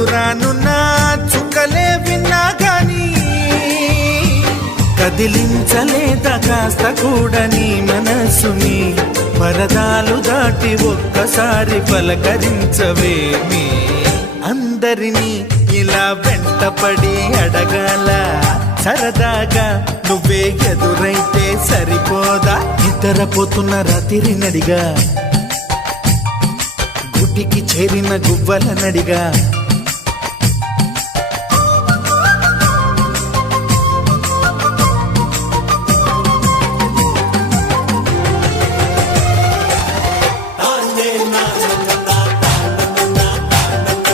దూరానున్న చుక్కలే విన్నా గాని కదిలించలేదా కాస్త కూడా నీ మనసుని పరదాలు దాటి ఒక్కసారి పలకరించవేమి అందరినీ ఇలా వెంటపడి అడగాల సరదాగా నువ్వే ఎదురైతే సరిపోదా నిద్రపోతున్న రాత్రి నడిగా గుడికి చేరిన గువ్వల నడిగా